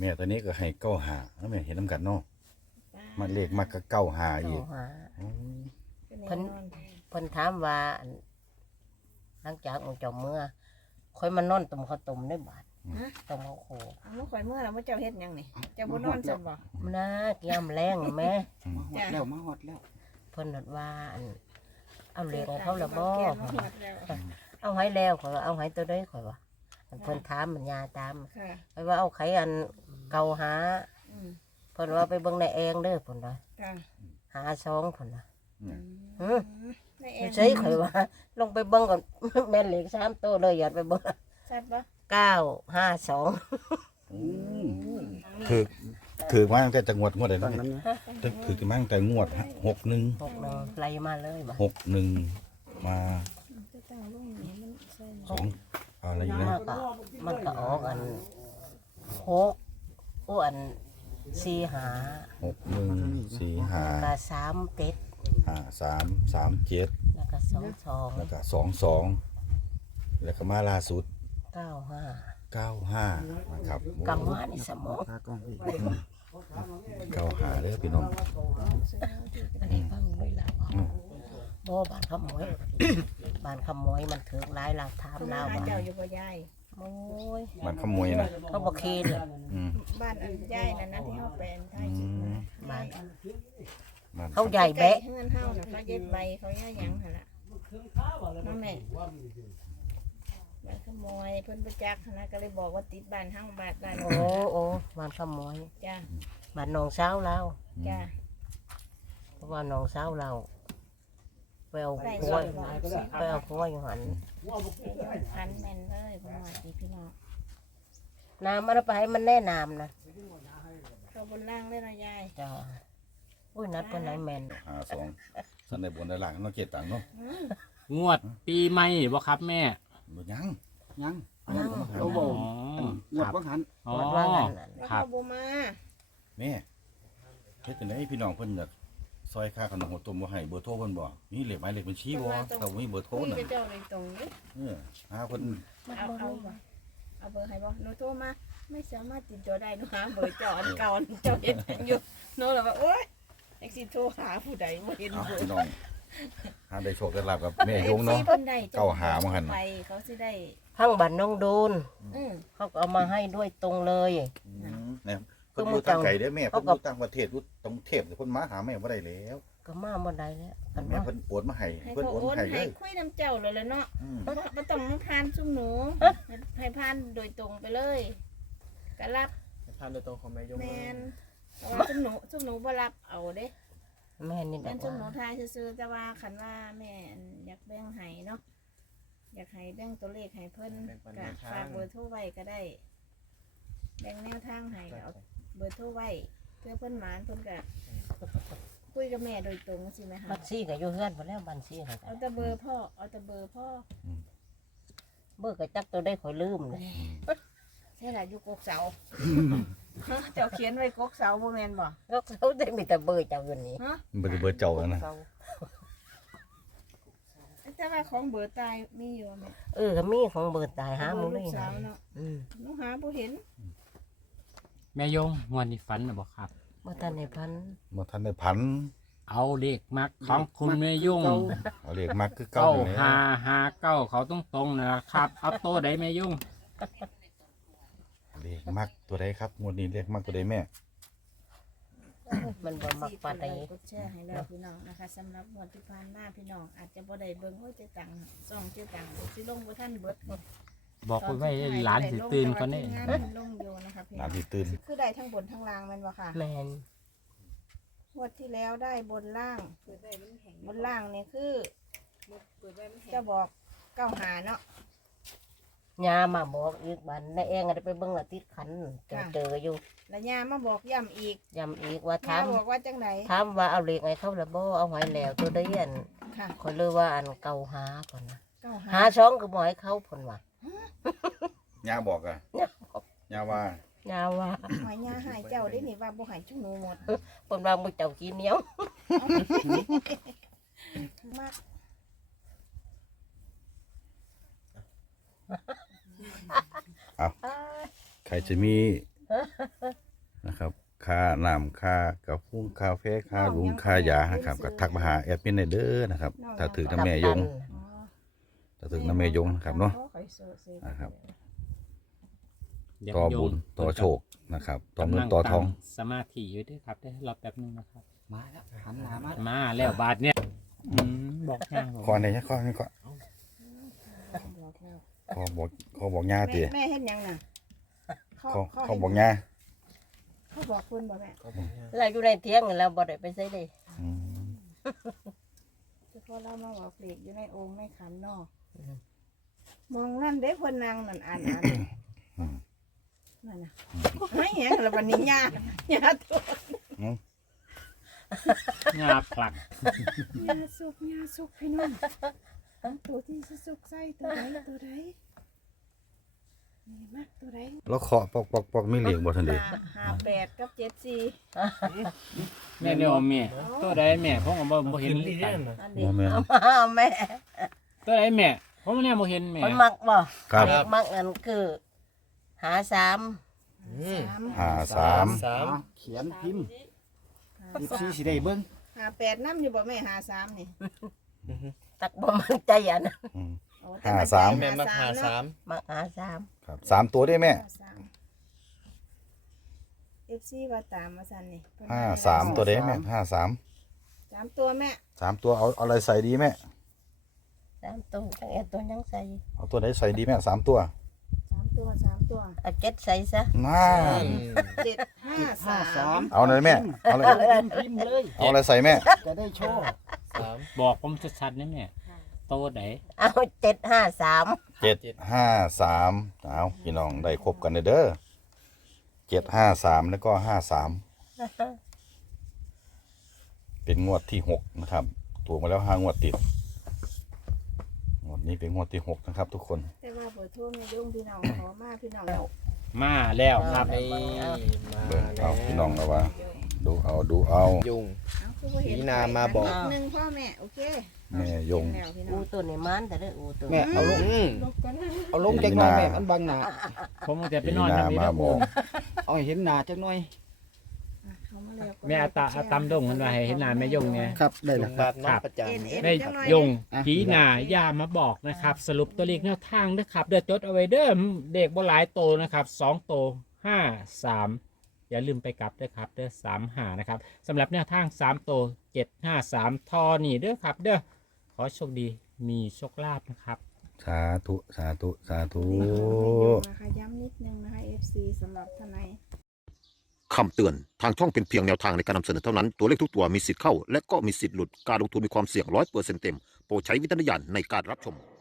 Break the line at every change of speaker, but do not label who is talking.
ม่ตัวนี้ก็ให้เก้าหาแล้วแม่เห็นน้ำกันเนาะมันเลขมากก็เก้าหาอีก
เพิ่นถามว่าหลังจากมันจมเมื่อค่อยมานอนตุ่มข้าวต้มได้บาดต้มข้าวโค
เอามื่อข่อยเมื่อแล้วมื่อเจ้าเฮ็ดหยังนี่เจ้าบ่นอนซั่นบ่
มันน่าย่ำแรงแม่
มาฮอดแล้ว
เพิ่นว่าเอาเลขให้เขาละบ่
แกมาฮอดแล้ว
เอาให้แล้วข่อยว่าเอาให้ตัวได้ข่อยว่าเพิ่นถามมันยาตาม
ค่ะ
ข่อยว่าเอาไขอันเก่าหา
อืม
เพิ่นว่าไปเบิ่งในเองเด้อเพิ่นว่า
ค่ะ
หาซองเพิ่นว่า
ได้เอ
ไม่
ง
ใช่ข่อยว่า ลงไปเบิ่งก่อน แม่นเลข3ตัวเลยอย่าไปเบิ่ง
ชัดบ่
952
ถือมาตั้งแต่จังหวัดงวดไหน
ตอน
เนาะ
นั้นนะ
ถือมาตั้งแต่งวด61
61ไล่มาเลยบ่
61มา
จะตั้งลงนี่มันใส่
สองอะไรอยู่นะ
มันก็ออกอัน6อัน4หา
6145
ก็37
5337
แล้วก็22
แล้วก็22แล้วก็มาล่าสุด
95
95นะครับ
กำมาในสมอง
ตากล้องอีก
95เด้อพี่น้อง
อันนี้ฟังด้วยแล้วบ่บ้านขโมย บ้านขโมยมันถือหลายหลักถาม
เพิ่น
เรา
หา
ว่า
เจ้าอยู่บ่ยาย
โอ้ย
มันขโมยนะ
เขาบ่เคเลย
อืม
บ้านอันยายนั่นนะที่เฮาเป็นไทยคิดมา
บ้าน
มัน
เขาใหญ่
ใกล้
แบะ
เฮือนเฮาน่ะเขาเย็บใบเขาย่าหยังหั่นล่ะน้องแม่บ้านขโมยเพิ่นประจักษ์หั่นนะก็เลยบอกว่าติดบ้านเฮาบ้าน
โอ้โอ้บ้านขโมย
จ้า
บ้านน้องสาวเรา
จ้า
เพราะว่าน้องสาวเราไปเอา
ใส่
กล้
ซ
ว
อย ยบ่
ไปเอากล้วยหัน
พันแม่นเลยบ่ว่าสิพี่น้อง
น้ำมันเอาไปให้มันแน่นามนะ
เข้าบนล่างเลยนะยาย
จ้าอุ้ยนัดเป็นไหนแมน
52สันในบนในหลังเนาะเกตตังเนาะ
งวดปีใหม่บ่ครับแม่
บ่ยัง
ยังโอ้โหงวดบังหัน
อ๋อ
วัดว่างั้นน่ะ
แล้ว
ครับ
เขาบ่มา
แม่เฮ็ดจังได๋พี่น้องเพิ่นอยากซอยค่าขนมหัวต้มบ่ให้เบอร์โทรเพิ่นบ่มีเลขหมายเลขบัญชีบ่ถ้าบ่มีเบอร์โทร
คุย
น่ะ
กับเจ้าเลยตรงนี้
หาเพิ่น
เอาเบอร์ให้บ่หนูโทรมาไม่สามารถติดต่อได้หนูหาเบอร์เจ้าอันเก่าเจ้าเฮ็ดอยู่หนูเลยว่าโอ๊ยแท็กซี่โทรหาผู้ใดบ่เห็น
เอา
เบอร์
พี่น้องหาได้โชคได้ลาบกับแม่ยง
เอ
เนาะ
ฟซีเพิ่นได้
เก้าหามาหั่น
ไปเขาสิได้
พังบันน้องดูน
อือ
เขาก็เอามาให้ด้วยตรงเลย
เนี่ยเพิ่นอยู่ทางไกลเด้อแม่เพิ่นอยู่ต่างประเทศอยู่ตรงเทพเพิ่นมาหาแม่บ่ได้แล้ว
ก็มาบ่ได้แล้วกัน
แม่
ว่า
เพิ่นโอนมาให้
ให้
เพิ่น
เขา
โอน
โอน
ให้เล
ให้
ย
คุยน้ำเจ้าเลยแหละเนาะ
อืม
บ่ต้องมาผ่านซุ่มหนูให้ผ่านโดยตรงไปเลยก็รับ
ผ่านโดยตรงของแม่ยง
แมนแต่ว่าซุ่มหนูบ่รับเอาเด้
แม่นี่
แม่
แบ
น
บ
ซุ่มหนู
ว่า
ทายซื่อๆแต่ว่าคันว่าแม่อยากแบ่งให้เนาะอยากให้แบ่งตัวเลขให้เพิ่นก็ฝากเบอร์โทรไว้ก็ได้ แบ่งแนวทางให้ก็เอาเบอร์โทรไว้เพื่อเพิ่นหมานเพิ่นก็คุยกับแม่โดยตรงสิไหมคะ
บัญชีก็อยู่เฮือนบ่แล้วบัญชีก็
เอาแต่เบอร์พ่อเอาแต่เบอร์พ่อ
เบิกก็จักตัวได้ข่อยลืมเลย
ใช่ล่ะอยู่กกเสาเจ้าเขียนไว้กกเสาบ่แม่นบ่
ก็เขาได้มีแต่เบอร์เจ้าอยู่นี่
ฮะ
บ่ได้เบอร์เจ้าแล้วนะ
แต่ว่าของเบอร์ตายมีอยู่แม่
ก็มีของเบอร์ตายหาหมึง
ลู
ได้
ก
ยัง
สาว
ไง
เนาะ หนูหาบ่เห็น
แม่ยงงวดนี้ฝันนะบ่ครับ
บ่ทันได้พัน
บ่ทันได้พัน
เอาเลขมักของคุณแม่ยง
เอาเลขมักคือเก่า
เก้า
อยู่แล้ว
559เขาตรงๆนะครับเอาโตใดแม่ยง
เลขมักตัวใดครับงวดนี้เลขมักตัวใดแม่
มันบ่มักปานใด
กดแชร์ให้แล้วพี่น้องนะคะสำหรับงวดที่ผ่านมาพี่น้องอาจจะบ่ได้เบิ่งโอ้ยเจ๊ตังส่องเจ๊ตังสิลงบ่ทันเบิด
บอกไว้หลานสิตื่นก่อนนี่
งานลงอยู่นะคะพี่
หลา
น้
น
อง
ที่ตื่น
คือได้ทั้งบนทั้งล่างแม่นบ่ค่ะ
แม่น
งวดที่แล้วได้บนล่างบนล่างนี่คือจะบอกเก้าหาเนาะ
ยามาบอกอีกบันในเองก็ได้ไปเบิ่งละติดขันเจออยู่
แล้วย่ามาบอกย้ำอีก
ย้ำอีกว่า
ย่าบอกว่าจังไหน
ถามว่าเอาเลขให้เขาละบ่เอาหอยแล้วตัวได้อัน
ค่ะ
ข่อยเลยว่าอันเก่าหาพุ่นน่ะ
เก้าหา
หาช่องก็บ่ให้เขาพุ่นว่า
ย่าบอกอ่ะย่าว่า
ยาว่า
หอยย่าหายเจ้าได้นี่ว่าบ่ใหายชุกหนูหมด
เพิ่นว่าบ่เจ้ากินเหนียว
มาก
ใครจะมีนะครับค่าน้ำค่ากาแฟคาเฟ่ค่าลุงค่ายานะครับก็ทักมาหาแอดมินได้เด้อนะครับถ้าถือน้ำแม่ยง
อ๋อ
ถ้าถึงน้ำแม่ยงนะครับเนาะ
ขอให้โซเซ
นะครับ
เดี๋ยว
ต่อ
โย
บุ
ม
ญต่อโชคนะครับต่อเงิ
กำ
น
ลัง
ต่อทอง
สมาธิอยู่ด้วยครับได้รอแป๊บนึงนะครับ
มาแล้วหันหน้ามา
มาแล้วบาทเนี่ยบอกแห้ง
ขอไหนขอนี่ขอ
บอกแล้ว
ขอบอกย่าติ
แม่เฮ็ดหยังน่ะ
ขอบอกย่า
เขาบอกคุณบ่แม่
เราอยู่ในเถียงแล้วบ่ได้ไปใส่เลย
อืม
คือพอเรามาบอกเลขอยู่ในโองค์ในขันเนอกมองนั่นเด้คนนางนั่นอ่านนั่นน่ะไม่เห็นแล้ววันนี้ยาตัว
งาผลัก
ยาสุกพี่น้องเอาตัวที่สิสุกใส่ตัวใดนี่มากตัวใด
แล้วเคาะปอกมีเหลียงบ่ทันเดี
58กับ74
แม่เดียวแม่ตัวใดแม่ผมก็บ่เห็น
อันนี้
บ่แม่น
เอามาแม่
ตัวใดแม่ผมเนี่ยบ่เห็นแม่
คนมักบ่
ครับ
เลขมักอันคือหาสาม
53
เอาเขียนพิมพ์14สิได้เบิ่ง
58น้ำอยู่บ่แม่53นี่
ตักบ่มั่นใจอันนั้น
อืม
โอ้แต่นใจ
53
แม่มาหา
เนะ
สาม
มักหาสาม
ครับ3ตัวได้แม่
FC ว่าตามมาสั่นนี่
53ตัวเด้แม่53
3ตัวแม่
3ตัวเอาอะไรใส่ดีแม่
สามตัวจังเอ็ดตัวยังใส่
เอาตัวไหนใส่ดีแม่3ตัว
3ตัว
เอาเจ็ดใส่ซะ
น่า
753
เอาเลยแม่เอาเลย
พิมพ์เลย
เอาอะไรใส่แม่
จะได้โชว์
สาม
บอกผมชัดๆนะแม่ตัวใด
เอา753
753เอาพี่น้องได้ครบกันเด้อ753แล้วก็53เป็นงวดที่6นะครับถูกมาแล้ว5งวดติดงวดนี้เป็นงวดที่6นะครับทุกคน
แต่ว่าเบอร์โทรแม่ยุ่งพี่น้องขอมาพี่น้อง
มาแล้วครับ
นี่มา
เบิ่ง
แล้
เอา
ว
พี่น้องเอาว่าดูเอา
ยุง
เอาคือบ่เห็น
ผีนามาบอก
นิดนึงพ่อแม่โอเค
แม่ยง
เห็นแล้วพี่น้
อู
อง
ตัวนี้มันแต่ได้อูตัว
แม่เอาลง
ลบกันนะ
เอาลงจักหน่อยแม่มันบังหน้า
ผมจะไปนอน
นา
ทำนี้
มา
แล้ว
บอก
เอาให้เห็นหน้าจักหน่อย
อ่ะเข้ามาแล้ว
แม่อาตำดงมันว่าให้เห็นหน้าแม่ยงเนี่ย
ครับได้
ยุ
แล้ว
ง
ครับ
บาดน้องประจำ
แม่ยงผีหน้าย่ามาบอกนะครับ สรุปตัวเลขแนวทางนะครับเดี๋ยวจดเอาไว้เด้อเด็กบ่หลายโตนะครับ2โต53อย่าลืมไปกลับด้วยครับเด้อ35นะครับสำหรับแนวทาง3โต753ทอนี่เด้อครับเด้อขอโชคดีมีโชคลาภนะครับ
สาธุสาธุสาธุ
นะคะย้ำนิดนึงนะคะ FC สำหรับทนาย
คำเตือน ทางช่องเป็นเพียงแนวทางในการนำเสนอเท่านั้น ตัวเลขทุกตัวมีสิทธิ์เข้า และก็มีสิทธิ์หลุด การลงทุนมีความเสี่ยง100%เต็ม โปรดใช้วิจารณญาณในการรับชม